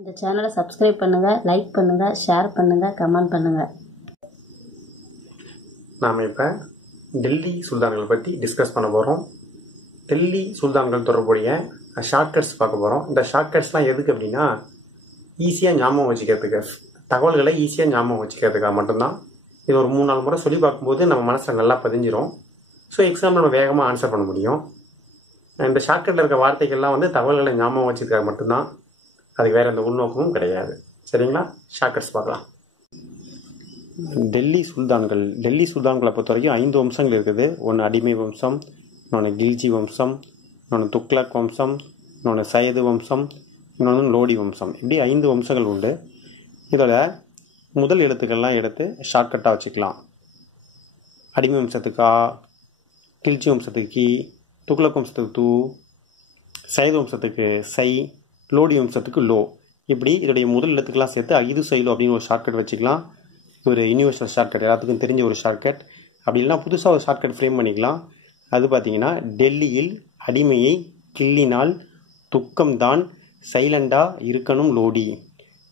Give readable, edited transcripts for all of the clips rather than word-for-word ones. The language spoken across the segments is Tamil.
இந்த சேனலை சப்ஸ்கிரைப் பண்ணுங்கள், லைக் பண்ணுங்கள், ஷேர் பண்ணுங்கள், கமெண்ட் பண்ணுங்கள். நாம் இப்போ டெல்லி சுல்தான்களை பற்றி டிஸ்கஸ் பண்ண போகிறோம். டெல்லி சுல்தான்கள் தொடர்புடைய ஷார்ட்கட்ஸ் பார்க்க போகிறோம். இந்த ஷார்ட்கட்ஸ்லாம் எதுக்கு அப்படின்னா ஈஸியாக ஞாபகம் வச்சுக்கிறதுக்கு, தகவல்களை ஈஸியாக ஞாபகம் வச்சுக்கிறதுக்காக மட்டும்தான். இது ஒரு 3-4 முறை சொல்லி பார்க்கும்போது நம்ம மனசில் நல்லா பதிஞ்சிரும். ஸோ எக்ஸாம்பிள் நம்ம வேகமாக ஆன்சர் பண்ண முடியும். இந்த ஷார்ட்கட்டில் இருக்க வார்த்தைகள்லாம் தகவல்களை ஞாபகம் வச்சுக்கிறதுக்காக மட்டும்தான், அதுக்கு வேறு எந்த உள்நோக்கமும் கிடையாது. சரிங்களா? ஷார்ட்கட்ஸ் பார்க்கலாம். டெல்லி சுல்தான்களை பொறுத்த வரைக்கும் 5 வம்சங்கள் இருக்குது. ஒன்று அடிமை வம்சம், இன்னொன்று கில்ஜி வம்சம், இன்னொன்று துக்ளக் வம்சம், இன்னொன்று சையது வம்சம், இன்னொன்று லோடி வம்சம். இப்படி 5 வம்சங்கள் உண்டு. இதில் முதல் எழுத்துக்கள்லாம் எடுத்து ஷார்ட்கட்டாக வச்சுக்கலாம். அடிமை வம்சத்துக்கு ஆ, கில்ஜி வம்சத்துக்கு கி, துக்ளக் வம்சத்துக்கு தூ, சையது வம்சத்துக்கு சை, லோடி வம்சத்துக்கு லோ. இப்படி இதோடைய முதல் எழுத்துக்கெல்லாம் சேர்த்து 5 சைலோ அப்படின்னு ஒரு ஷார்ட்கட் வச்சுக்கலாம். ஒரு யூனிவர்சல் ஷார்ட்கட், எல்லாத்துக்கும் தெரிஞ்ச ஒரு ஷார்ட்கட். அப்படி இல்லைனா புதுசாக ஒரு ஷார்ட்கட் ஃப்ரேம் பண்ணிக்கலாம். அது பார்த்தீங்கன்னா, டெல்லியில் அடிமையை கிள்ளினால் துக்கம்தான் சைலண்டா இருக்கணும் லோடி.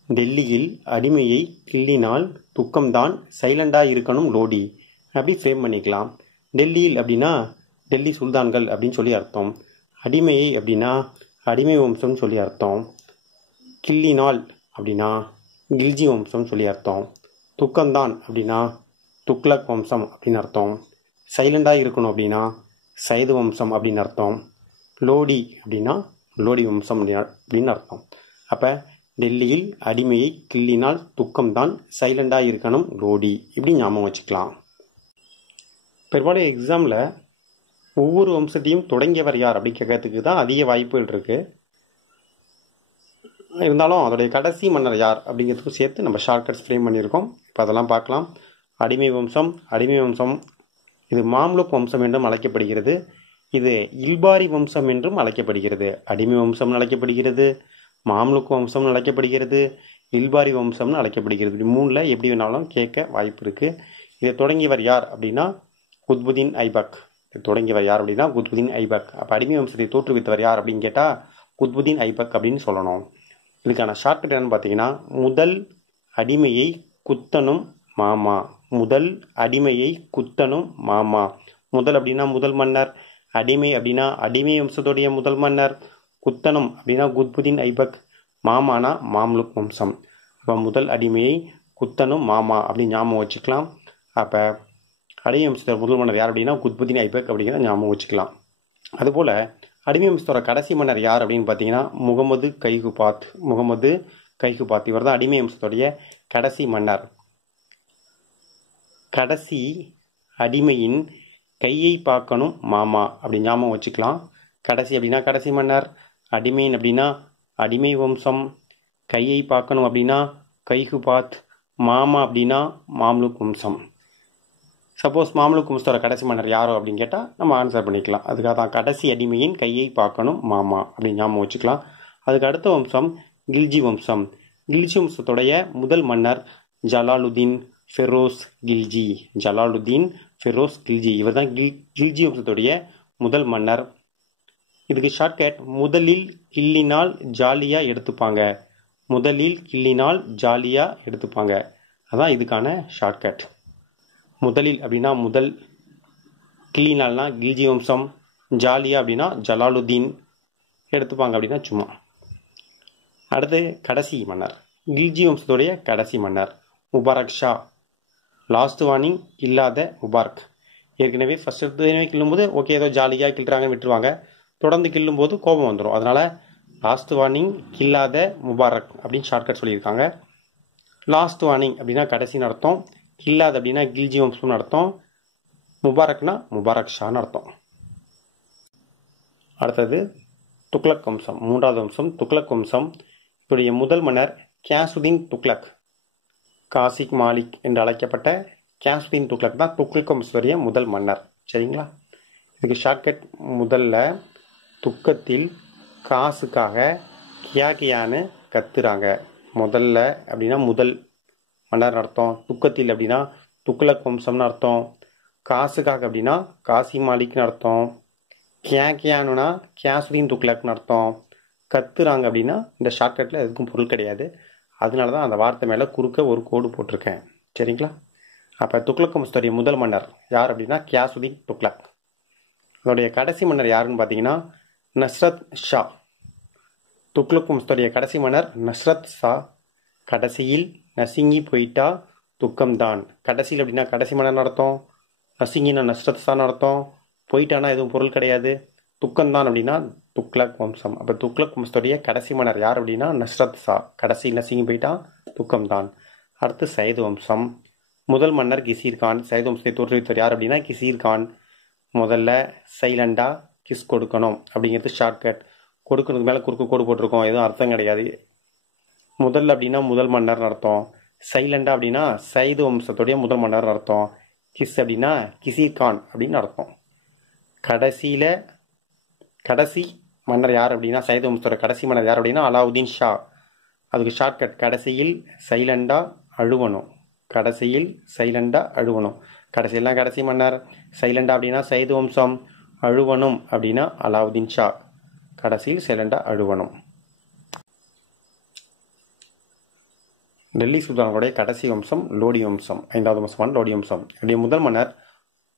டெல்லியில் அடிமையை கிள்ளினால் துக்கம்தான் சைலண்டா இருக்கணும் லோடி. அப்படி ஃப்ரேம் பண்ணிக்கலாம். டெல்லியில் அப்படின்னா டெல்லி சுல்தான்கள் அப்படின்னு சொல்லி அர்த்தம். அடிமையை அப்படின்னா அடிமை வம்சம்னு சொல்லி அர்த்தம். கிள்ளினால் அப்படின்னா கில்ஜி வம்சம்னு சொல்லி அர்த்தம். துக்கம்தான் அப்படின்னா துக்ளக் வம்சம் அப்படின்னு அர்த்தம். சைலண்டாக இருக்கணும் அப்படின்னா சையது வம்சம் அப்படின்னு அர்த்தம். லோடி அப்படின்னா லோடி வம்சம் அப்படின்னு அர்த்தம். அப்போ டெல்லியில் அடிமையை கிள்ளினால் துக்கம்தான் சைலண்டாக இருக்கணும் லோடி, இப்படி ஞாபகம் வச்சுக்கலாம். பெரும்பாலும் எக்ஸாமில் ஒவ்வொரு வம்சத்தையும் தொடங்கியவர் யார் அப்படி கேட்கறதுக்கு தான் அதிக வாய்ப்புகள் இருக்குது. இருந்தாலும் அதோடைய கடைசி மன்னர் யார் அப்படிங்கிறதுக்கும் சேர்த்து நம்ம ஷார்ட்கட்ஸ் ஃப்ரேம் பண்ணியிருக்கோம். இப்போ அதெல்லாம் பார்க்கலாம். அடிமை வம்சம் இது மாம்லுக் வம்சம் என்றும் அழைக்கப்படுகிறது. இது இல்பாரி வம்சம் என்றும் அழைக்கப்படுகிறது. அடிமை வம்சம்னு அழைக்கப்படுகிறது, மாம்லுக் வம்சம்னு அழைக்கப்படுகிறது, இல்பாரி வம்சம்னு அழைக்கப்படுகிறது. இப்படி 3ல் எப்படி வேணாலும் கேட்க வாய்ப்பு இருக்குது. இதை தொடங்கியவர் யார் அப்படின்னா குத்புதீன் ஐபக். அப்போ அடிமை வம்சத்தை தோற்றுவித்தவர் யார் அப்படின்னு கேட்டால் குத்புதீன் ஐபக் அப்படின்னு சொல்லணும். இதுக்கான ஷார்ட்கட் என்னன்னு பார்த்தீங்கன்னா, முதல் அடிமையை குத்தனும் மாமா. முதல் அப்படின்னா முதல் மன்னர், அடிமை அப்படின்னா அடிமை வம்சத்துடைய முதல் மன்னர், குத்தனும் அப்படின்னா குத்புதீன் ஐபக், மாமானா மாம்லுக் வம்சம். அப்போ முதல் அடிமையை குத்தனும் மாமா அப்படின்னு ஞாபகம் வச்சுக்கலாம். அப்போ அடிமை வம்சத்தோட முதல் மன்னர் யார் அப்படின்னா குத்புதீன் ஐபக் அப்படிங்கிற ஞாபகம் வச்சுக்கலாம். அதுபோல் அடிமை வம்சத்தோட கடைசி மன்னர் யார் அப்படின்னு பார்த்தீங்கன்னா முகமது கைகுபாத். இவர் தான் அடிமை வம்சத்துடைய கடைசி மன்னர். கடைசி அடிமையின் கையை பார்க்கணும் மாமா அப்படி ஞாபகம் வச்சுக்கலாம். கடைசி அப்படின்னா கடைசி மன்னர், அடிமையின் அப்படின்னா அடிமை வம்சம், கையை பார்க்கணும் அப்படின்னா கைகுபாத், மாமா அப்படின்னா மாம்லுக் வம்சம். சப்போஸ் மாம்லுக் வம்சத்தோட கடைசி மன்னர் யாரோ அப்படின்னு கேட்டால் நம்ம ஆன்சர் பண்ணிக்கலாம். அதுக்காக தான் கடைசி அடிமையின் கையை பார்க்கணும் மாமா அப்படின்னு ஞாபகம் வச்சுக்கலாம். அதுக்கு அடுத்த வம்சம் கில்ஜி வம்சத்துடைய முதல் மன்னர் ஜலாலுதீன் ஃபெரோஸ் கில்ஜி. இவர் தான் கில்ஜி வம்சத்துடைய முதல் மன்னர். இதுக்கு ஷார்ட்கட் முதலில் கிள்ளினால் ஜாலியாக எடுத்துப்பாங்க. அதான் இதுக்கான ஷார்ட்கட். முதலில் அப்படின்னா முதல், கிள்ளினால்னா கில்ஜி வம்சம், ஜாலியா அப்படின்னா ஜலாலுதீன், எடுத்துப்பாங்க அப்படின்னா சும்மா. அடுத்து கடைசி மன்னர், கில்ஜி வம்சத்துடைய கடைசி மன்னர் முபாரக் ஷா. லாஸ்ட் வார்னிங் இல்லாத முபாரக். ஏற்கனவே ஃபர்ஸ்ட் எடுத்து கிள்ளும்போது ஓகே ஏதோ ஜாலியாக கிள்றாங்க விட்டுருவாங்க, தொடர்ந்து கிள்ளும்போது கோபம் வந்துடும். அதனால லாஸ்ட் வார்னிங் இல்லாத முபாரக் அப்படின்னு ஷார்ட்கட் சொல்லியிருக்காங்க. லாஸ்ட் வார்னிங் அப்படின்னா கடைசின்னு அர்த்தம், கில்லாது அப்படின்னா கில்ஜி வம்சம்னு அர்த்தம், முபாரக்னா முபாரக் ஷான்னு அர்த்தம். அடுத்தது துக்ளக் வம்சம், 3வது வம்சம் துக்ளக் வம்சம். இவருடைய முதல் மன்னர் கியாசுதீன் துக்ளக். காசிக் மாலிக் என்று அழைக்கப்பட்ட கியாசுதீன் துக்ளக் தான் துக்ளக் வம்சத்துடைய முதல் மன்னர். சரிங்களா? இதுக்கு ஷார்ட்கட், முதல்ல துக்கத்தில் காசுக்காக கியான்னு கத்துறாங்க. முதல்ல அப்படின்னா முதல் மன்னர் அர்த்தம், துக்கத்தில் அப்படின்னா துக்ளக் வம்சம்னு அர்த்தம், காசுக்காக அப்படின்னா காசி மாலிக்னு அர்த்தம், கியானுனா கியாசுதீன் துக்ளக்னு அர்த்தம், கத்துறாங்க அப்படின்னா இந்த ஷார்ட்கட்டில் எதுக்கும் பொருள் கிடையாது. அதனால தான் அந்த வார்த்தை மேலே குறுக்க ஒரு கோடு போட்டிருக்கேன். சரிங்களா? அப்போ துக்ளக் வம்சத்துடைய முதல் மன்னர் யார் அப்படின்னா கியாசுதீன் துக்ளக். அதோடைய கடைசி மன்னர் யாருன்னு பார்த்தீங்கன்னா நஸ்ரத் ஷா. துக்ளக் வம்சத்துடைய கடைசி மன்னர் நஸ்ரத் ஷா. கடைசியில் நசுங்கி போயிட்டா துக்கம்தான். கடைசியில் அப்படின்னா கடைசி மன்னர் அர்த்தம், நசுங்கினா நஸ்ரத் ஷான்னு அர்த்தம், போயிட்டானா எதுவும் பொருள் கிடையாது, துக்கம்தான் அப்படின்னா துக்ளக் வம்சம். அப்போ துக்ளக் வம்சத்துடைய கடைசி மன்னர் யார் அப்படின்னா நஸ்ரத் ஷா. கடைசியில் நசுங்கி போயிட்டா துக்கம்தான். அடுத்து சையது வம்சம். முதல் மன்னர் கிசீர் கான். சையது வம்சத்தை தோற்றுவித்தவர் யார் அப்படின்னா கிசீர் கான். முதல்ல சைலண்டா கிஸ் கொடுக்கணும் அப்படிங்கிறது ஷார்ட்கட். கொடுக்கறதுக்கு மேலே குறுக்கு கோடு போட்டிருக்கோம், எதுவும் அர்த்தம் கிடையாது. முதல் அப்படின்னா முதல் மன்னர் அர்த்தம், சைலண்டா அப்படின்னா சையது வம்சத்துடைய முதல் மன்னர் அர்த்தம், கிஸ் அப்படின்னா கிசீர் கான் அப்படின்னு அர்த்தம். கடைசியில் கடைசி மன்னர் யார் அப்படின்னா சையது வம்சத்தோட கடைசி மன்னர் யார் அப்படின்னா அலாவுதீன் ஷா. அதுக்கு ஷார்ட்கட் கடைசியில் சைலண்டா அழுவணும். கடைசியில் சைலண்டா அழுவணும். கடைசியெல்லாம் கடைசி மன்னர். சைலண்டா அப்படின்னா சையது வம்சம், அழுவணும் அப்படின்னா அலாவுதீன் ஷா. கடைசியில் சைலண்டா அழுவணும். டெல்லி சுல்தான்களுடைய கடைசி வம்சம் லோடி வம்சம். 5வது வம்சமான லோடி வம்சம். என்னுடைய முதல் மன்னர்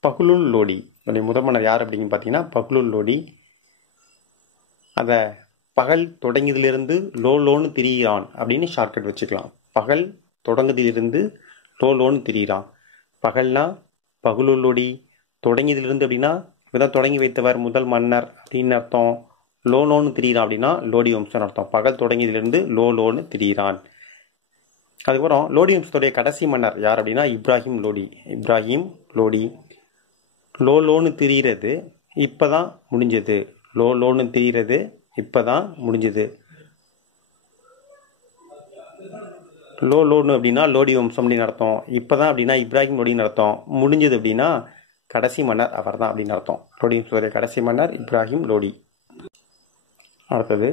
பஹ்லுல் லோடி. என்னுடைய முதல் மன்னர் யார் அப்படின்னு பார்த்தீங்கன்னா பஹ்லுல் லோடி. அதை பகல் தொடங்கியதிலிருந்து லோன்னு திரியிறான் அப்படின்னு ஷார்ட்கட் வச்சுக்கலாம். பகல் தொடங்குதிலிருந்து லோன்னு திரியிறான். பகல்னா பஹ்லுல் லோடி, தொடங்கியதிலிருந்து அப்படின்னா இதான் தொடங்கி வைத்தவர் முதல் மன்னர் அப்படின்னு அர்த்தம். லோன்னு திரியிறான் அப்படின்னா லோடி வம்சம் அர்த்தம். பகல் தொடங்கியதிலிருந்து லோன்னு திரியிறான். அதுக்கப்புறம் லோடி வம்சத்துடைய கடைசி மன்னர் யார் அப்படின்னா இப்ராஹிம் லோடி. இப்ராஹிம் லோடி. லோன்னு திரியிறது இப்பதான் முடிஞ்சது. லோன்னு திரியிறது இப்பதான் முடிஞ்சது. லோன்னு அப்படின்னா லோடி வம்சம் அப்படின்னு அர்த்தம். இப்பதான் அப்படின்னா இப்ராஹிம் லோடின்னு அர்த்தம். முடிஞ்சது அப்படின்னா கடைசி மன்னர் அவர் தான் அப்படின்னு அர்த்தம். லோடி வம்சத்துடைய கடைசி மன்னர் இப்ராஹிம் லோடி. அடுத்தது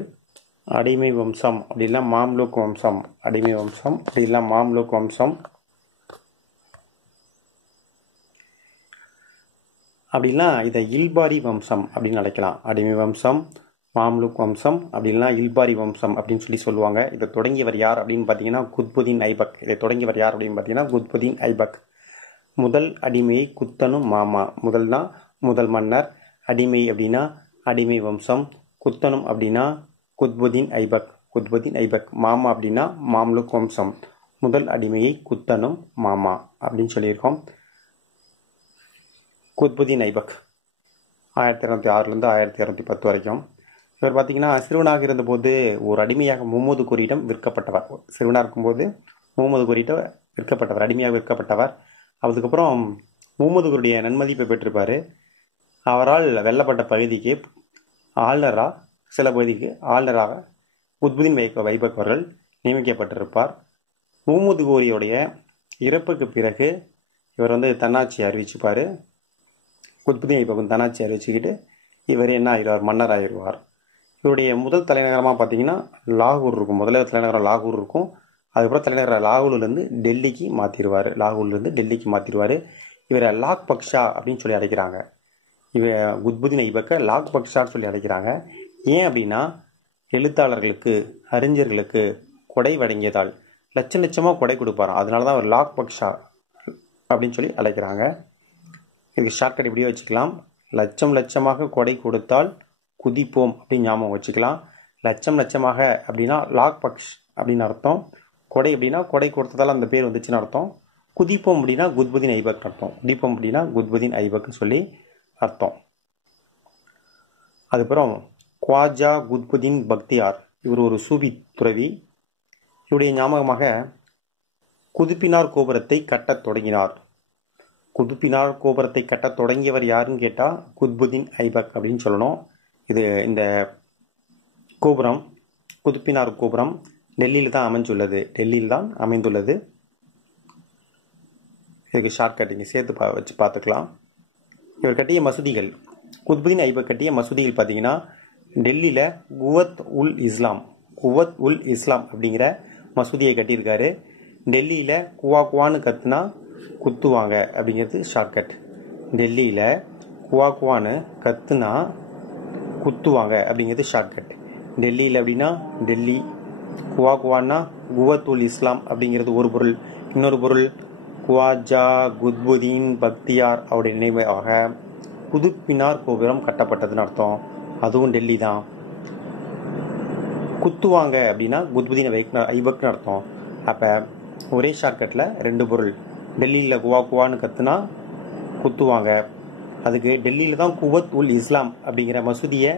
அடிமை வம்சம் அப்படின்னா மாம்லுக் வம்சம். அடிமை வம்சம் அப்படின்னா மாம்லுக் வம்சம். அப்படின்னா இதை இல்பாரி வம்சம் அப்படின்னு அழைக்கலாம். அடிமை வம்சம், மாம்லுக் வம்சம் அப்படின்னா இல்பாரி வம்சம் அப்படின்னு சொல்லுவாங்க. இதை தொடங்கியவர் யார் அப்படின்னு பார்த்தீங்கன்னா குத்புதீன் ஐபக். இதை தொடங்கியவர் யார் அப்படின்னு பார்த்தீங்கன்னா குத்புதீன் ஐபக். முதல் அடிமையை குத்தனும் மாமா. முதல்னா முதல் மன்னர், அடிமை அப்படின்னா அடிமை வம்சம், குத்தனும் அப்படின்னா குத்புதீன் ஐபக். குத்புதீன் ஐபக். மாமா அப்படின்னா மாம்லுக் வம்சம். முதல் அடிமையை குத்தனும் மாமா அப்படின்னு சொல்லியிருக்கோம். குத்புதீன் ஐபக் 1206 1210 வரைக்கும். இவர் பார்த்தீங்கன்னா சிறுவனாக இருந்தபோது ஒரு அடிமையாக முகமது கோரியிடம் விற்கப்பட்டவர். சிறுவனாக இருக்கும்போது முகமது கோரியிடம் விற்கப்பட்டவர், அடிமையாக விற்கப்பட்டவர். அதுக்கப்புறம் முகமது கோரியுடைய நன்மதிப்பை பெற்றிருப்பார். அவரால் வெல்லப்பட்ட பகுதிக்கு ஆளுநராக, சில பகுதிக்கு ஆளுநராக குத்புதீன் ஐபக் அவர்கள் நியமிக்கப்பட்டிருப்பார். முகமது கோரியுடைய இறப்புக்கு பிறகு இவர் தன்னாட்சி அறிவிச்சுப்பார். குத்புதீன் ஐபக் தன்னாட்சி அறிவிச்சுக்கிட்டு இவர் என்ன ஆகிடுவார், மன்னர் ஆகிடுவார். இவருடைய முதல் தலைநகரமாக பார்த்தீங்கன்னா லாகூர் இருக்கும். முதல்ல தலைநகரம் லாகூர் இருக்கும். அதுக்கப்புறம் தலைநகரம் லாகூர்லேருந்து டெல்லிக்கு மாற்றிடுவார். லாகூர்லேருந்து டெல்லிக்கு மாற்றிடுவார். இவரை லாக் பக்ஷா அப்படின்னு சொல்லி அழைக்கிறாங்க. குத்புதீன் ஐபக்கை லாக் பக்ஷான்னு சொல்லி அழைக்கிறாங்க. ஏன் அப்படின்னா எழுத்தாளர்களுக்கு, அறிஞர்களுக்கு கொடை வழங்கியதால் லட்சமாக கொடை கொடுப்பாராம். அதனால தான் அவர் லாக் பக்ஷா அப்படின்னு சொல்லி அழைக்கிறாங்க. இதுக்கு ஷார்ட்கட் இப்படியே வச்சுக்கலாம். லட்சமாக கொடை கொடுத்தால் குதிப்போம் அப்படின்னு ஞாபகம் வச்சுக்கலாம். லட்சமாக அப்படின்னா லாக் பக்ஷ் அப்படின்னு அர்த்தம். கொடை அப்படின்னா கொடை கொடுத்ததால் அந்த பேர் வந்துச்சுன்னு அர்த்தம். குதிப்போம் அப்படின்னா குத்புதீன் ஐபக் அர்த்தம். குதிப்போம் அப்படின்னா குத்புதீன் ஐபக்னு சொல்லி அர்த்தம். அதுக்கப்புறம் குவாஜா குத்புதீன் பக்தியார். இவர் ஒரு சூபி துறவி. இவருடைய ஞாபகமாக குதுப்பினார் கோபுரத்தை கட்டத் தொடங்கினார். குதுப்பினார் கோபுரத்தை கட்டத் தொடங்கியவர் யாருன்னு கேட்டால் குத்புதீன் ஐபக் அப்படின்னு சொல்லணும். இந்த கோபுரம், குதுப்பினார் கோபுரம் டெல்லியில் தான் அமைஞ்சுள்ளது. டெல்லியில் தான் அமைந்துள்ளது. இதுக்கு ஷார்ட்கட் இங்கே சேர்த்து வச்சு பார்த்துக்கலாம். இவர் கட்டிய மசூதிகள், குத்புதீன் ஐபக் கட்டிய மசூதிகள் பார்த்தீங்கன்னா டெல்லியில் குவத் உல் இஸ்லாம் அப்படிங்கிற மசூதியை கட்டியிருக்காரு. டெல்லியில் குவான்னு கத்துனா குத்துவாங்க அப்படிங்கிறது ஷார்ட்கட். டெல்லியில் குவான்னு கத்துனா குத்துவாங்க அப்படிங்கிறது ஷார்ட்கட். டெல்லியில் அப்படின்னா டெல்லி. குவாகுவான்னா குவத்துல் இஸ்லாம் அப்படிங்கிறது ஒரு பொருள். இன்னொரு பொருள் குவாஜா குத்புதீன் பக்தியார் அவருடைய நினைவாக குதுப்பினார் கோபுரம் கட்டப்பட்டதுன்னு அர்த்தம். அதுவும் டெல்லி தான். குத்துவாங்க அப்படின்னா குத்புதீன் ஐபக்னு அர்த்தம். அப்போ ஒரே ஷார்ட்கட்டில் ரெண்டு பொருள். டெல்லியில் குவான்னு கத்துனா குத்துவாங்க. அதுக்கு டெல்லியில் தான் குவத் உல் இஸ்லாம் அப்படிங்கிற மசூதியை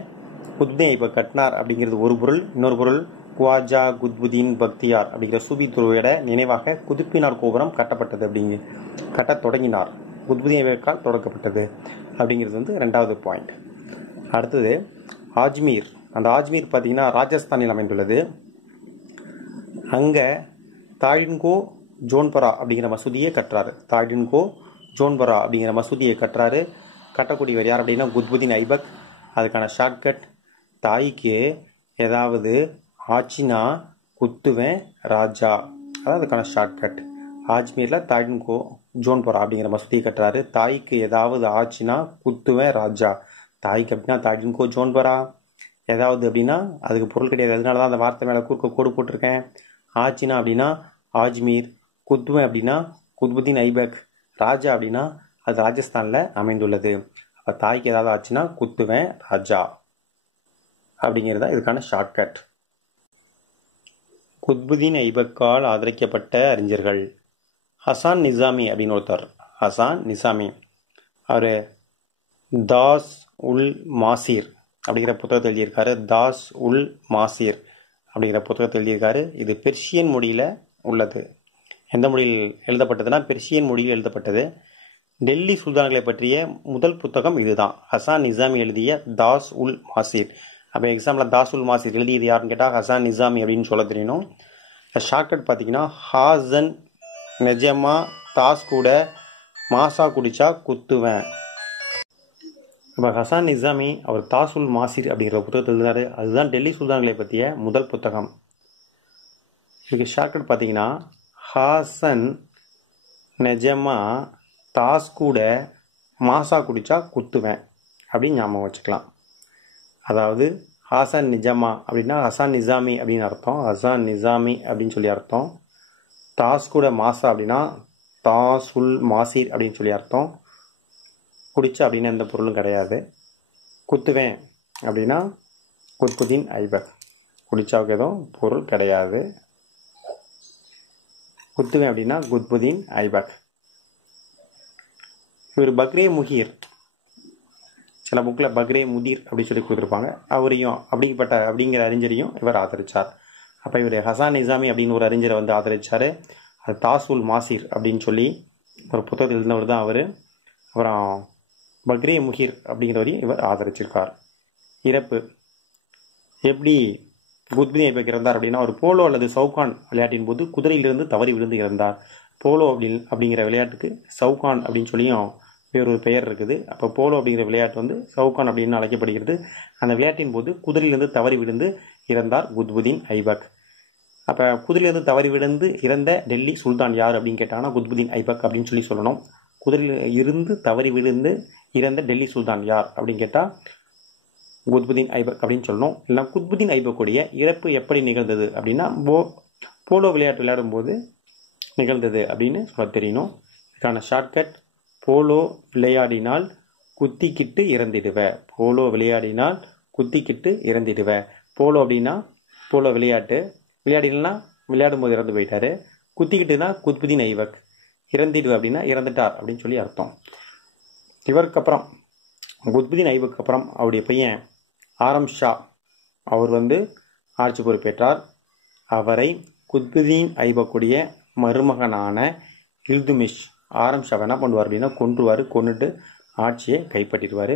குத்புதீன் ஐபக் கட்டினார் அப்படிங்கிறது ஒரு பொருள். இன்னொரு பொருள் குவாஜா குத்புதீன் பக்தியார் அப்படிங்கிற சூபி துருவோட நினைவாக குதுப்பினார் கோபுரம் கட்டப்பட்டது கட்டத் தொடங்கினார். குத்புதீன் ஐபக்கால் தொடக்கப்பட்டது அப்படிங்கிறது ரெண்டாவது பாயிண்ட். அடுத்தது ஆஜ்மீர். அந்த ஆஜ்மீர் பார்த்தீங்கன்னா ராஜஸ்தானில் அமைந்துள்ளது. அங்கே தாயின்கோ ஜோன்பரா அப்படிங்கிற மசூதியை கட்டுறாரு. தாயின்கோ ஜோன்பரா அப்படிங்கிற மசூதியை கட்டுறாரு. கட்டக்கூடியவர் யார் அப்படின்னா குத்புதீன் ஐபக். அதுக்கான ஷார்ட்கட் தாய்க்கு ஏதாவது ஆச்சினா குத்துவேன் ராஜா. அதான் அதுக்கான ஷார்ட்கட். ஆஜ்மீரில் தாயின்கோ ஜோன்பரா அப்படிங்கிற மசூதியை கட்டுறாரு. தாய்க்கு ஏதாவது ஆச்சினா குத்துவேன் ராஜா. தாய்க்கு அப்படின்னா தாயின்கோ ஜோன்பரா. ஏதாவது அப்படின்னா அதுக்கு பொருள் கிடையாது. அதனால தான் அந்த வார்த்தை மேலே குறுக்க கோடு போட்டிருக்கேன். ஆச்சினா அப்படின்னா ஆஜ்மீர். குத்துவேன் அப்படின்னா குத்புதீன் ஐபக். ராஜா அப்படின்னா அது ராஜஸ்தானில் அமைந்துள்ளது. அப்போ தாய்க்கு ஏதாவது ஆச்சுன்னா குத்துவேன் ராஜா அப்படிங்கிறதா இதுக்கான ஷார்ட்கட். குத்புதீன் ஐபக்கால் ஆதரிக்கப்பட்ட அறிஞர்கள் ஹசான் நிசாமி அப்படின்னு ஒருத்தர். ஹசான் நிசாமி அவர் தாஸ் உல் மாசீர் அப்படிங்கிற புத்தகத்தை எழுதியிருக்காரு. தாஸ் உல் மாசீர் அப்படிங்கிற புத்தகத்தை எழுதியிருக்காரு. இது பெர்ஷியன் மொழியில் உள்ளது. எந்த மொழியில் எழுதப்பட்டதுன்னா பெர்ஷியன் மொழியில் எழுதப்பட்டது. டெல்லி சுல்தான்களை பற்றிய முதல் புத்தகம் இதுதான். ஹசான் நிசாமி எழுதிய தாஸ் உல் மாசீர். அப்போ எக்ஸாம்பிள் தாஸ் உல் மாசீர் எழுதியது யாருன்னு கேட்டால் ஹசான் நிசாமி அப்படின்னு சொல்ல தெரியணும். ஷார்ட்கட் பார்த்தீங்கன்னா ஹாசன் நெஜமா தாஸ் கூட மாசா குடிச்சா குத்துவேன். இப்போ ஹசான் நிசாமி அவர் தாஸ் உல் மாசீர் அப்படிங்கிற புத்தகத்தில் எழுதினாரு. அதுதான் டெல்லி சுல்தான்களை பற்றிய முதல் புத்தகம். இதுக்கு ஷார்ட்கட் பார்த்தீங்கன்னா ஹாசன் நெஜமா தாஸ் கூட மாசா குடிச்சா குத்துவேன் அப்படின்னு ஞாபகம் வச்சுக்கலாம். அதாவது ஹாசன் நிஜமா அப்படின்னா ஹசான் நிசாமி அப்படின்னு அர்த்தம். ஹசான் நிசாமி அப்படின்னு சொல்லி அர்த்தம். தாஸ் கூட மாசா அப்படின்னா தாஸ் உல் மாசீர் அப்படின்னு சொல்லி அர்த்தம். குடிச்சா அப்படின்னு எந்த பொருளும் கிடையாது. குத்துவேன் அப்படின்னா குத்புதீன் ஐபக். குடிச்சாவுக்கு எதுவும் பொருள் கிடையாது. குத்துவேன் அப்படின்னா குத்புதீன் ஐபக். இவர் பக்ரே முஹீர், சில புக்கில் பக்ரே முதீர் அப்படின்னு சொல்லி கொடுத்துருப்பாங்க. அவரையும் அப்படிங்கிற அறிஞரையும் இவர் ஆதரிச்சார். அப்போ இவர் ஹசான் நிசாமி அப்படின்னு ஒரு அறிஞரை வந்து ஆதரிச்சார். அது தாஸ் உல் மாசீர் அப்படின்னு சொல்லி ஒரு புத்தகத்தில் இருந்தவர் தான் அவர். அப்புறம் பக்ரே முஹீர் அப்படிங்கிறவரையும் இவர் ஆதரிச்சிருக்கார். இறப்பு எப்படி குத்புதீன் ஐபக் இறந்தார் அப்படின்னா ஒரு போலோ அல்லது சவுகான் விளையாட்டின் போது குதிரையிலிருந்து தவறி விழுந்து இறந்தார். போலோ அப்படிங்கிற விளையாட்டுக்கு சவுகான் அப்படின்னு சொல்லியும் வேறொரு பெயர் இருக்குது. அப்போ போலோ அப்படிங்கிற விளையாட்டு வந்து சவுகான் அப்படின்னு அழைக்கப்படுகிறது. அந்த விளையாட்டின் போது குதிரையிலிருந்து தவறி விழுந்து இறந்தார் குத்புதீன் ஐபக். அப்போ குதிரையிலிருந்து தவறி விழுந்து இறந்த டெல்லி சுல்தான் யார் அப்படின்னு கேட்டாங்கன்னா குத்புதீன் ஐபக் அப்படின்னு சொல்லணும். குதிரையில் இருந்து தவறி விழுந்து இறந்த டெல்லி சுல்தான் யார் அப்படின்னு கேட்டால் குத்புதீன் ஐபக் அப்படின்னு சொல்லணும். இல்லைனா குத்புதீன் ஐபக்குடைய இறப்பு எப்படி நிகழ்ந்தது அப்படின்னா போலோ விளையாட்டு விளையாடும் போது நிகழ்ந்தது அப்படின்னு சொல்ல தெரியணும். இதுக்கான ஷார்ட்கட் போலோ விளையாடினால் குத்திக்கிட்டு இறந்திடுவ. போலோ விளையாடினால் குத்திக்கிட்டு இறந்திடுவ. போலோ அப்படின்னா போலோ விளையாடினா விளையாடும் போது இறந்து போயிட்டாரு. குத்திக்கிட்டுனா குத்புதீன் ஐபக். இறந்திடுவ அப்படின்னா இறந்துட்டார் அப்படின்னு சொல்லி அர்த்தம். இவருக்கு அப்புறம் குத்புதீன் ஐபக்கு அப்புறம் அவருடைய பையன் ஆரம் ஷா அவர் வந்து ஆட்சி பொறுப்பேற்றார். அவரை குத்புதீன் ஐபக்குடைய மருமகனான இல்துமிஷ் ஆரம் ஷா என்ன பண்ணுவார் அப்படின்னா கொன்னுட்டு ஆட்சியை கைப்பற்றிடுவார்.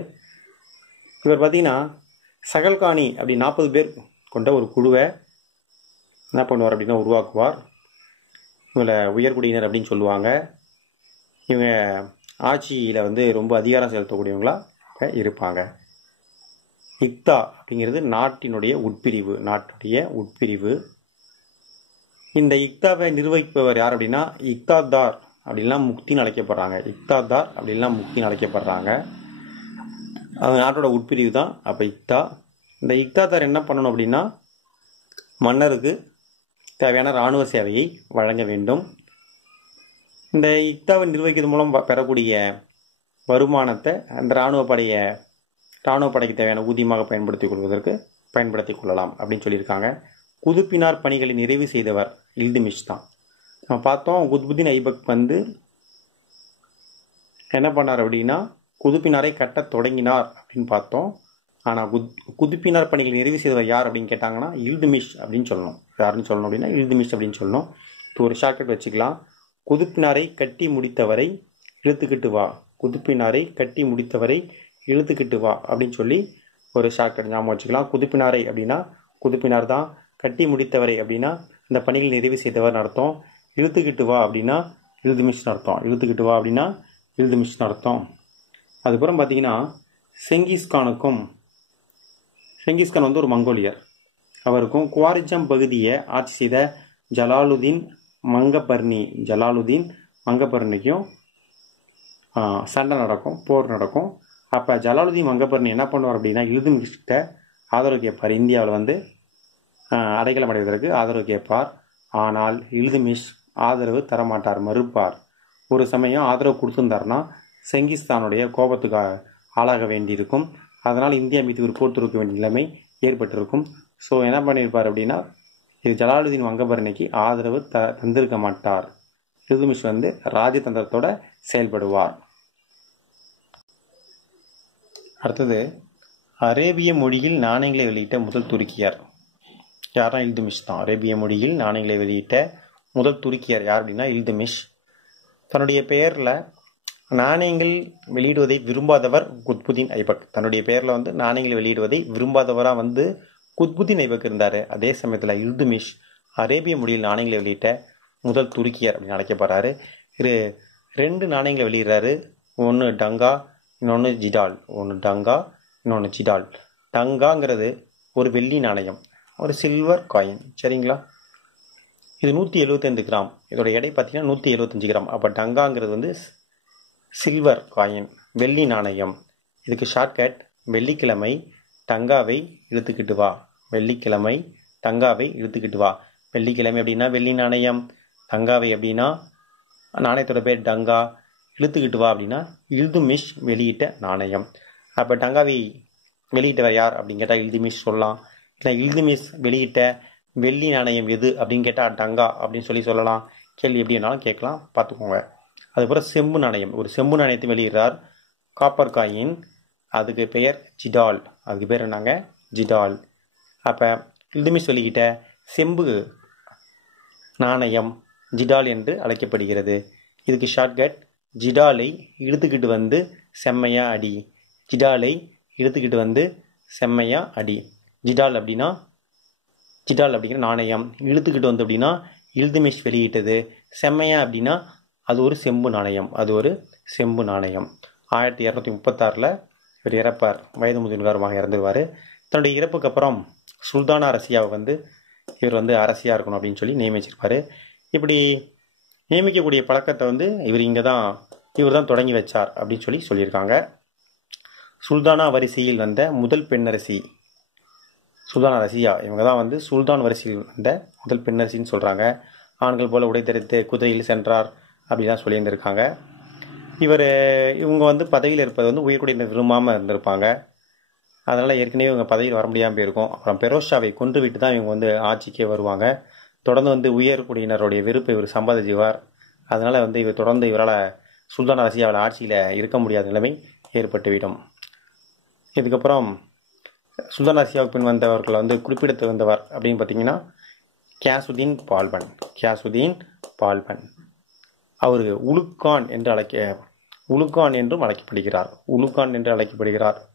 இவர் பார்த்தீங்கன்னா சகல்கானி அப்படி 40 பேர் கொண்ட ஒரு குழுவை என்ன பண்ணுவார் அப்படின்னா உருவாக்குவார். இவங்களை உயர்குடியினர் அப்படின்னு சொல்லுவாங்க. இவங்க ஆட்சியில் வந்து ரொம்ப அதிகாரம் செலுத்தக்கூடியவங்களா இருப்பாங்க. இக்தா அப்படிங்கிறது நாட்டுடைய உட்பிரிவு. இந்த இக்தாவை நிர்வகிப்பவர் யார் அப்படின்னா இக்தாதார் அப்படின்லாம் முக்தின்னு அழைக்கப்படுறாங்க. அது நாட்டோட உட்பிரிவு தான். அப்போ இக்தா இந்த இக்தாதார் என்ன பண்ணணும் அப்படின்னா மன்னருக்கு தேவையான இராணுவ சேவையை வழங்க வேண்டும். இந்த இக்தாவை நிர்வகிக்கிறது மூலம் பெறக்கூடிய வருமானத்தை அந்த இராணுவ படைக்கு தேவையான ஊதியமாக பயன்படுத்திக் கொள்ளலாம் அப்படின்னு சொல்லியிருக்காங்க. குதுப்பினார் பணிகளை நிறைவு செய்தவர் இல்துமிஷ் தான். நம்ம பார்த்தோம் குத்புதீன் ஐபக் வந்து என்ன பண்ணார் அப்படின்னா குதுப்பினாரை கட்ட தொடங்கினார் அப்படின்னு பார்த்தோம். ஆனால் குதுப்பினார் பணிகளை நிறைவு செய்தவர் யார் அப்படின்னு கேட்டாங்கன்னா இல்துமிஷ் அப்படின்னு சொல்லணும். யாருன்னு சொல்லணும் அப்படின்னா இல்துமிஷ் அப்படின்னு சொல்லணும். இப்போ ஒரு ஷார்ட்கட் வச்சுக்கலாம். குதுப்பினாரை கட்டி முடித்தவரை இழுத்துக்கிட்டு வா, குதுப்பினாரை கட்டி முடித்தவரை இழுத்துக்கிட்டு வா அப்படின்னு சொல்லி ஒரு ஷார்ட்கட் ஞாபகம் வச்சுக்கலாம். குதுப்பினாரை அப்படின்னா குதுப்பினார் தான், கட்டி முடித்தவரை அப்படின்னா இந்த பணிகள் நிறைவு செய்தவர் அர்த்தம், இழுத்துக்கிட்டு வா அப்படின்னா இல்துமிஷ்னு அர்த்தம், இழுத்துக்கிட்டு வா அப்படின்னா இல்துமிஷ்னு அர்த்தம். அதுக்கப்புறம் பார்த்தீங்கன்னா செங்கிஸ்கான் வந்து ஒரு மங்கோலியர். அவருக்கும் குவாரிஜம் பகுதியை ஆட்சி செய்த ஜலாலுதீன் மங்கபர்னிக்கும் சண்டை நடக்கும், போர் நடக்கும். அப்போ ஜலாலுதீன் மங்கபர்னி என்ன பண்ணுவார் அப்படின்னா இல்துமிஷ்கிட்ட ஆதரவு கேட்பார். இந்தியாவில் வந்து அடைக்கலம் அடைவதற்கு ஆதரவு கேட்பார். ஆனால் இல்துமிஷ் ஆதரவு தரமாட்டார், மறுப்பார். ஒரு சமயம் ஆதரவு கொடுத்துருந்தாருன்னா செங்கிஸ்தானுடைய கோபத்துக்கு ஆளாக வேண்டியிருக்கும். அதனால் இந்தியா மீது ஒரு போர் தொடுக்க வேண்டிய நிலைமை ஏற்பட்டிருக்கும். ஸோ என்ன பண்ணியிருப்பார் அப்படின்னா இது ஜலாலுதீன் மங்கபர்னிக்கு ஆதரவு தந்திருக்க மாட்டார். இல்துமிஷ் வந்து ராஜதந்திரத்தோட செயல்படுவார். அடுத்தது அரேபிய மொழியில் நாணயங்களை வெளியிட்ட முதல் துருக்கியர் யாரா? இல்துமிஷ் தான். அரேபிய மொழியில் நாணயங்களை வெளியிட்ட முதல் துருக்கியர் யார் அப்படின்னா இல்துமிஷ். தன்னுடைய பெயரில் நாணயங்கள் வெளியிடுவதை விரும்பாதவர் குத்புதீன் ஐபக். தன்னுடைய பெயரில் வந்து நாணயங்களை வெளியிடுவதை விரும்பாதவராக வந்து குத்புதீன் ஐபக் இருந்தார். அதே சமயத்தில் இல்துமிஷ் அரேபிய மொழியில் நாணயங்களை வெளியிட்ட முதல் துருக்கியர் அப்படின்னு அழைக்கப்படுறாரு. இது 2 நாணயங்களை வெளியிடுறாரு. ஒன்று டங்கா, இன்னொன்று ஜிடால். டங்காங்கிறது ஒரு வெள்ளி நாணயம், ஒரு சில்வர் காயின். சரிங்களா? இது 175 கிராம். இதோட எடை பார்த்தீங்கன்னா 175 கிராம். அப்போ டங்காங்கிறது வந்து சில்வர் காயின், வெள்ளி நாணயம். இதுக்கு ஷார்ட்கட் வெள்ளிக்கிழமை டங்காவை இழுத்துக்கிட்டு வா. வெள்ளிக்கிழமை அப்படின்னா வெள்ளி நாணயம், டங்காவை அப்படின்னா நாணயத்தோட பேர் டங்கா, இழுத்துக்கிட்டு வா அப்படின்னா இல்துமிஷ் வெளியிட்ட நாணயம். அப்போ டங்காவை வெளியிட்டவர் யார் அப்படின்னு கேட்டால் இல்துமிஷ் சொல்லலாம். இல்லை இல்துமிஷ் வெளியிட்ட வெள்ளி நாணயம் எது அப்படின்னு கேட்டால் டங்கா அப்படின்னு சொல்லலாம். கேள்வி எப்படி வேணாலும் கேட்கலாம், பார்த்துக்கோங்க. அதுக்கப்புறம் செம்பு நாணயம், ஒரு செம்பு நாணயத்தை வெளியிடுறார், காப்பர் காயின். அதுக்கு பெயர் ஜிடால். அதுக்கு பேர் என்னங்க? ஜிடால். அப்போ இல்துமிஷ் வெளியிட்ட செம்பு நாணயம் ஜிடால் என்று அழைக்கப்படுகிறது. இதுக்கு ஷார்ட்கட் ஜிடாலை இழுத்துக்கிட்டு வந்து செம்மையா அடி. ஜிடால் அப்படிங்கிற நாணயம், இழுத்துக்கிட்டு வந்து அப்படின்னா இல்துமிஷ் வெளியிட்டது, செம்மையா அப்படின்னா அது ஒரு செம்பு நாணயம். 1236 இவர் இறப்பார். வயது முதிர்காரமாக இறந்துருவார். தன்னுடைய இறப்புக்கு அப்புறம் சுல்தானா ரசியாவை வந்து இவர் வந்து அரசியாக இருக்கணும் அப்படின்னு சொல்லி நியமிச்சிருப்பார். இப்படி நியமிக்கக்கூடிய பழக்கத்தை வந்து இவர் தான் தொடங்கி வச்சார் அப்படின்னு சொல்லியிருக்காங்க. சுல்தானா வரிசையில் வந்த முதல் பெண்ணரசி சுல்தானா ரசியா. இவங்க தான் வந்து சுல்தான் வரிசையில் வந்த முதல் பெண்ணரசின்னு சொல்கிறாங்க. ஆண்கள் போல உடை தரித்து குதிரையில் சென்றார் அப்படிலாம் சொல்லியிருந்திருக்காங்க. இவங்க வந்து பதவியில் இருப்பது வந்து உயர்குடியினர் விரும்பாமல் இருந்திருப்பாங்க. அதனால் ஏற்கனவே இவங்க பதவியில் வர முடியாமல் போயிருக்கும். அப்புறம் பெரோஷாவை கொன்று விட்டு தான் இவங்க வந்து ஆட்சிக்கே வருவாங்க. தொடர்ந்து வந்து உயர்குடியினருடைய வெறுப்பை இவர் சம்பாதிச்சுவார். அதனால் வந்து இவர் தொடர்ந்து இவரால் சுல்தானா ரசியாவில் ஆட்சியில் இருக்க முடியாத நிலைமை ஏற்பட்டுவிடும். இதுக்கப்புறம் சுல்தானா ரசியாவுக்கு பின் வந்தவர்கள் வந்து குறிப்பிடத்தகுந்தவர் அப்படின்னு பார்த்தீங்கன்னா கியாசுதீன் பால்பன். அவர் உலுக்கான் என்றும் அழைக்கப்படுகிறார்.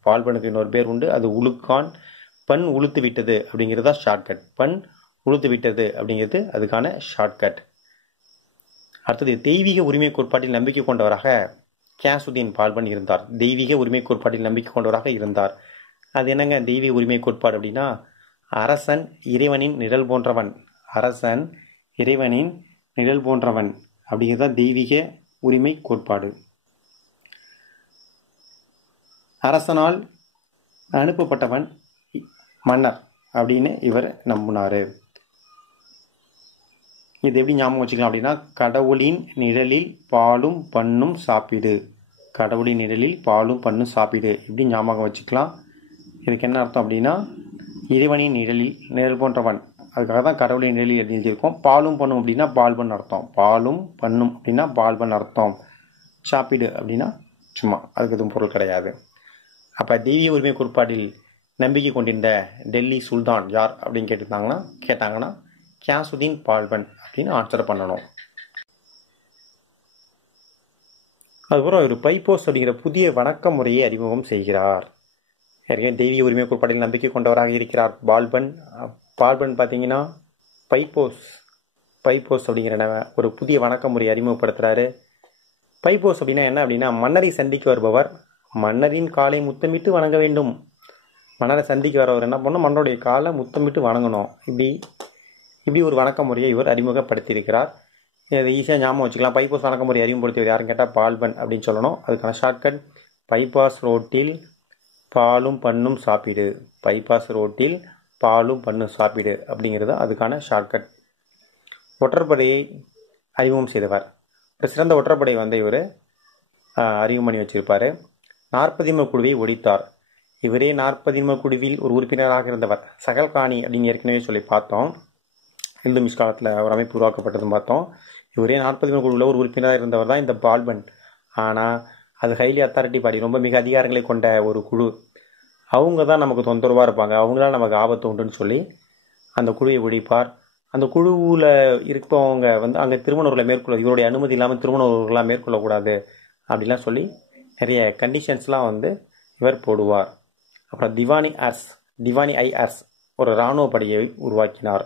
பால்பனுக்கு இன்னொரு பேர் உண்டு, அது உலுக்கான். பண் உளுத்து விட்டது அப்படிங்கிறது தான் ஷார்ட்கட். அதுக்கான ஷார்ட்கட். அடுத்தது தெய்வீக உரிமை கோட்பாட்டில் நம்பிக்கை கொண்டவராக கியாசுதீன் பால்பன் இருந்தார். அது என்னங்க தெய்வீக உரிமை கோட்பாடு அப்படின்னா அரசன் இறைவனின் நிழல் போன்றவன் அப்படிங்கிறது தான் தெய்வீக உரிமை கோட்பாடு. அரசனால் அனுப்பப்பட்டவன் மன்னர் அப்படின்னு இவர் நம்பினார். இது எப்படி ஞாபகம் வச்சுக்கலாம் அப்படின்னா, கடவுளின் நிழலில் பாலும் பண்ணும் சாப்பிடு, கடவுளின் நிழலில் பாலும் பண்ணும் சாப்பிடு இப்படி ஞாபகம் வச்சுக்கலாம். இதுக்கு என்ன அர்த்தம் அப்படின்னா, இறைவனின் நிழலில், நிழல் போன்றவன், அதுக்காக தான் கடவுளின் நிழலில் எழுதியிருக்கோம். பாலும் பண்ணும் அப்படின்னா பால்பன் அர்த்தம், பாலும் பண்ணும் அப்படின்னா பால்பன் அர்த்தம், சாப்பிடு அப்படின்னா சும்மா, அதுக்கு எதுவும் பொருள் கிடையாது. அப்போ தெய்வீக உரிமை கோட்பாட்டில் நம்பிக்கை கொண்டிருந்த டெல்லி சுல்தான் யார் அப்படின்னு கேட்டாங்கன்னா கியாசுதீன் பால்பன் அப்படின்னு ஆன்சர் பண்ணணும். அதுக்கப்புறம் ஒரு பைப்போஸ் அப்படிங்கிற புதிய வணக்க முறையை அறிமுகம் செய்கிறார். தெய்வீக உரிமை கோட்பாட்டில் நம்பிக்கை கொண்டவராக இருக்கிறார் பால்பன். பால்பன் பார்த்தீங்கன்னா பைப்போஸ் அப்படிங்கிற ஒரு புதிய வணக்க முறையை அறிமுகப்படுத்துறாரு. பைப்போஸ் அப்படின்னா என்ன அப்படின்னா, மன்னரை சந்திக்க வருபவர் மன்னரின் காலை முத்தமிட்டு வணங்க வேண்டும். மன்னரை சந்திக்க வரவர் என்ன பண்ணணும், மன்னருடைய காலை முத்தமிட்டு வணங்கணும். இப்படி ஒரு வணக்க முறையை இவர் அறிமுகப்படுத்தியிருக்கிறார். இதை ஈஸியாக ஞாபகம் வச்சுக்கலாம். பைபாஸ் வணக்க முறையை அறிமுகப்படுத்தியவர் யாருன்னு கேட்டால் பால்பன் அப்படின்னு சொல்லணும். அதுக்கான ஷார்ட்கட் பைபாஸ் ரோட்டில் பாலும் பண்ணும் சாப்பிடு, பைபாஸ் ரோட்டில் பாலும் பண்ணும் சாப்பிடு அப்படிங்கிறது அதுக்கான ஷார்ட்கட். ஒற்றற்படையை அறிமுகம் செய்தவர், ஒரு சிறந்த ஒற்றற்படை இவர் அறிமுகம் பண்ணி வச்சிருப்பார். 40 குழுவை ஒழித்தார். இவரே 40 குழுவில் ஒரு உறுப்பினராக இருந்தவர். சகல்கானி அப்படின்னு ஏற்கனவே சொல்லி பார்த்தோம். இல்துமிஷ் காலத்தில் ஒரு அமைப்பு உருவாக்கப்பட்டதும் பார்த்தோம். இவரே 40 குழுவில் ஒரு உறுப்பினராக இருந்தவர் தான் இந்த பால்பன். ஆனால் அது ஹைலி அத்தாரிட்டி பாடி, ரொம்ப மிக அதிகாரங்களை கொண்ட ஒரு குழு. அவங்க தான் நமக்கு தொந்தரவாக இருப்பாங்க, அவங்களால நமக்கு ஆபத்து உண்டுன்னு சொல்லி அந்த குழுவை ஒழிப்பார். அந்த குழுவில் இருப்பவங்க அங்கே திருமணங்களை மேற்கொள்ள, இவருடைய அனுமதி இல்லாமல் திருமணங்களாம் மேற்கொள்ளக்கூடாது அப்படிலாம் சொல்லி நிறைய கண்டிஷன்ஸ்லாம் இவர் போடுவார். அப்புறம் திவானி ஐ அர்ஸ் ஒரு இராணுவ படையை உருவாக்கினார்.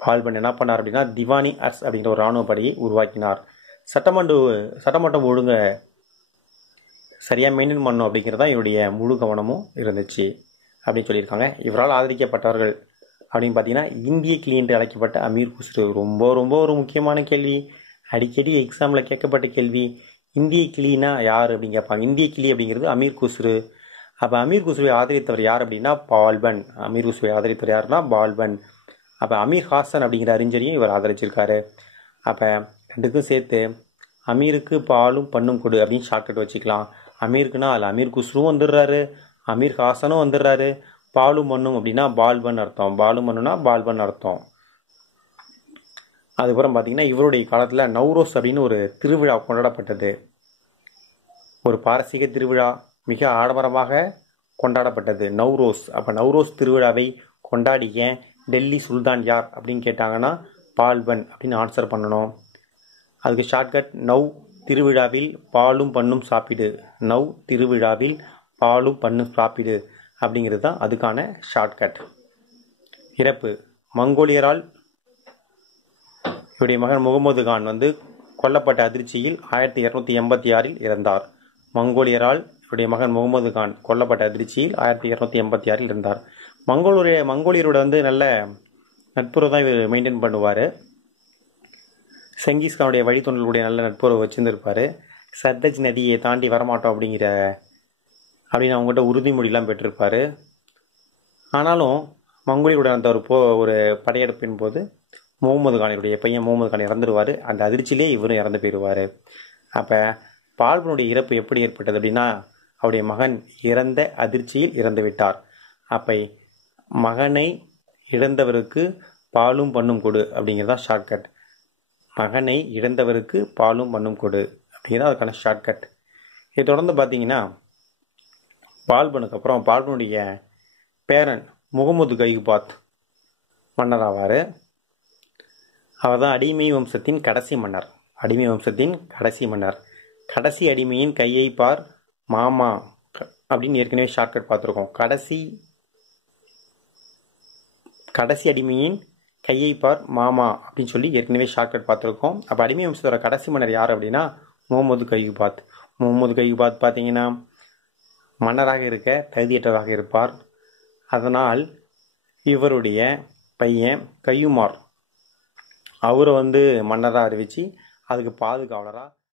பால்பன் என்ன பண்ணார் அப்படின்னா, திவானி அர்ஸ் அப்படிங்கிற ஒரு இராணுவ படையை உருவாக்கினார். சட்டமன்றம் ஒழுங்க சரியாக மெயின்டைன் பண்ணும் அப்படிங்கிறது தான் இவருடைய முழு கவனமும் இருந்துச்சு அப்படின்னு சொல்லியிருக்காங்க. இவரால் ஆதரிக்கப்பட்டவர்கள் அப்படின்னு பார்த்தீங்கன்னா, இந்திய கிளி என்று அழைக்கப்பட்ட அமீர் குஸ்ரு. ரொம்ப ரொம்ப ஒரு முக்கியமான கேள்வி, அடிக்கடி எக்ஸாமில் கேட்கப்பட்ட கேள்வி. இந்திய கிளினா யார் அப்படின்னு கேட்பாங்க. இந்திய கிளி அப்படிங்கிறது அமீர் குஸ்ரு. அப்போ அமீர் குஸ்ருவை ஆதரித்தவர் யார் அப்படின்னா பால்பன். அமீர் குஸ்ருவை ஆதரித்தவர் யாருன்னா பால்பன். அப்போ அமீர் ஹாசன் அப்படிங்கிற அறிஞரையும் இவர் ஆதரிச்சிருக்காரு. அப்போ ரெண்டுக்கும் சேர்த்து அமீருக்கு பாலும் பண்ணும் கொடு அப்படின்னு ஷார்ட்கட் வச்சுக்கலாம். அமீருக்குன்னா அதில் அமீர் குஸ்ருவும் வந்துடுறாரு, அமீர் ஹாசனும் வந்துடுறாரு. பாலும் மண்ணும் அப்படின்னா பால்பன் அர்த்தம், பாலும் மண்ணுனா பால்பன் அர்த்தம். அதுக்கப்புறம் பார்த்தீங்கன்னா, இவருடைய காலத்தில் நவ்ரோஸ் அப்படின்னு ஒரு திருவிழா கொண்டாடப்பட்டது. ஒரு பாரசீக திருவிழா மிக ஆடம்பரமாக கொண்டாடப்பட்டது நவ்ரோஸ். அப்போ நவ்ரோஸ் திருவிழாவை கொண்டாடிய டெல்லி சுல்தான் யார் அப்படின்னு கேட்டாங்கன்னா பால்பன் அப்படின்னு ஆன்சர் பண்ணணும். அதுக்கு ஷார்ட்கட் நவ் திருவிழாவில் பாலும் பண்ணும் சாப்பிடு, நவ் திருவிழாவில் பாலும் பண்ணும் சாப்பிடு அப்படிங்கிறது தான் அதுக்கான ஷார்ட்கட். இறப்பு மங்கோலியரால் இவருடைய மகன் முகமது கான் கொல்லப்பட்ட அதிர்ச்சியில் 1286 இறந்தார். மங்கோலியரால் இவருடைய மகன் முகமது கான் கொல்லப்பட்ட அதிர்ச்சியில் 1286 இருந்தார். மங்கோலியரோட நல்ல நட்புறவு தான் இவர் மெயின்டைன் பண்ணுவார். செங்கிஸ்கானுடைய வழித்தொண்டர்களுடைய நல்ல நட்புறவு வச்சுருந்துருப்பார். சத்தஜ் நதியை தாண்டி வரமாட்டோம் அப்படின்னு அவங்ககிட்ட உறுதிமொழிலாம் பெற்றிருப்பார். ஆனாலும் மங்கோலியரோட அந்த ஒரு படையெடுப்பின் போது முகமது கானினுடைய பையன் முகமது கான் இறந்துடுவார். அந்த அதிர்ச்சியிலே இவரும் இறந்து போயிடுவார். அப்போ பால்பனுடைய இறப்பு எப்படி ஏற்பட்டது அப்படின்னா, அவருடைய மகன் இறந்த அதிர்ச்சியில் இறந்து விட்டார். அப்போ மகனை இழந்தவருக்கு பாலும் பண்ணும் கொடு அப்படிங்கிறதா ஷார்ட்கட். மகனை இழந்தவருக்கு பாலும் பண்ணும் கொடு அப்படிங்கிறதா அதுக்கான ஷார்ட்கட். இதை தொடர்ந்து பார்த்தீங்கன்னா, பால்பனுக்கு அப்புறம் பால்பனுடைய பேரன் முகமது கைகுபாத் மன்னர் ஆவார். அவர் தான் அடிமை வம்சத்தின் கடைசி மன்னர். கடைசி அடிமையின் கையை பார் மாமா அப்படின்னு ஏற்கனவே ஷார்ட்கட் பார்த்துருக்கோம். கடைசி அடிமையின் கையை பார் மாமா அப்படின்னு சொல்லி ஏற்கனவே ஷார்ட்கட் பார்த்துருக்கோம். அப்போ அடிமை வம்சத்தோட கடைசி மன்னர் யார் அப்படின்னா முகமது கைகுபாத். பார்த்தீங்கன்னா மன்னராக இருக்க தகுதியற்றதாக இருப்பார். அதனால் இவருடைய பையன் கையுமார் அவரை மன்னராக அறிவித்து அதுக்கு பாதுகாவலராக